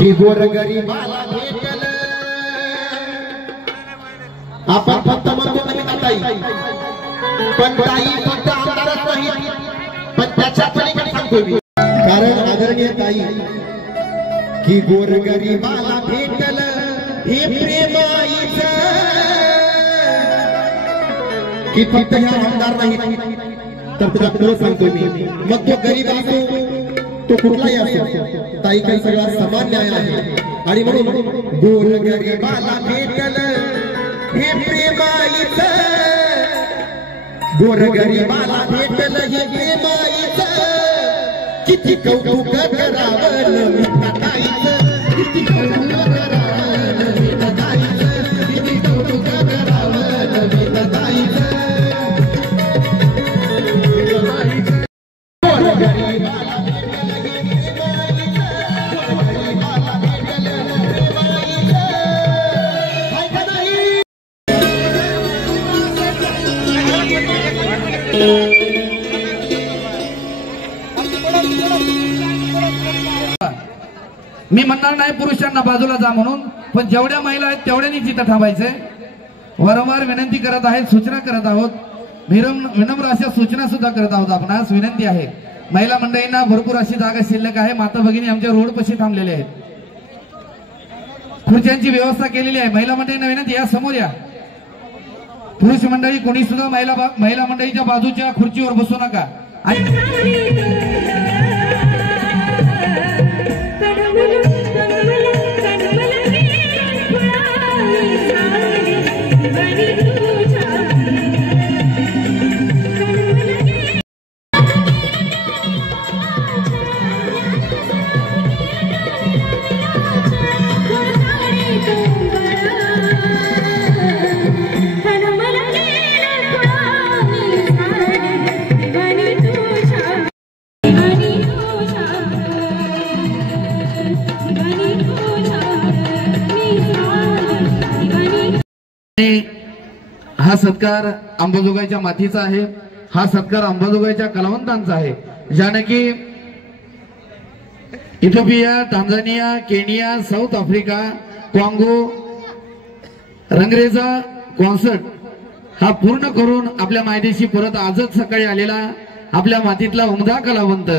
की गोरगरीबाला भेटल आपण फक्त म्हणतो नवीन ताई पण ताई फक्त आमदारच नाही पण त्याच्या पलीकडे सांगतो मी कारण आदरणीय ताई की गोरगरीबाला भेटल हे प्रेमाईचं की फक्त ह्या आमदार नाही तर तुला सांगतो मी मग तो गरीब असो तो कुठलाही असो ताई काही सगळा समान न्याय आहे आणि म्हणून गोरगरीबाला भेटल हे प्रेमाईचं गोरगरीबाला भेटल हे प्रेमाईचं किती कौतुक करावं नमिता ताईचं किती कौतुक करावं नमिता ताईचं किती कौतुक करावं नमिता ताईचं गोरगरीबाला भेटल हे प्रेमाईचं गोरगरीबाला भेटल हे प्रेमाईचं हाय का नाही मी म्हणणार नाही पुरुषांना बाजूला जा म्हणून पण जेवढ्या महिला आहेत तेवढ्यांनी तिथं थांबायचंय वारंवार विनंती करत आहेत सूचना करत आहोत विनम्र अशा सूचना सुद्धा करत आहोत आपणास विनंती आहे महिला मंडळींना भरपूर अशी जागा शिल्लक आहे माता भगिनी आमच्या रोड पाशी थांबलेले आहेत खुर्च्यांची व्यवस्था केलेली आहे महिला मंडळींना विनंती या समोर या पुरुष मंडळी कोणी सुद्धा महिला मंडळीच्या बाजूच्या खुर्चीवर बसू नका हा सत्कार अंबाजोगाईच्या मातीचा आहे हा सत्कार अंबाजोगाईच्या कलावंतांचा आहे ज्याने की Ethiopia Tanzania Kenya south Africa Congo Rangreza concert हा पूर्ण करून आपल्या मायदेशी परत आजच सकाळी आलेला आपल्या मातीतला उमदा कलावंत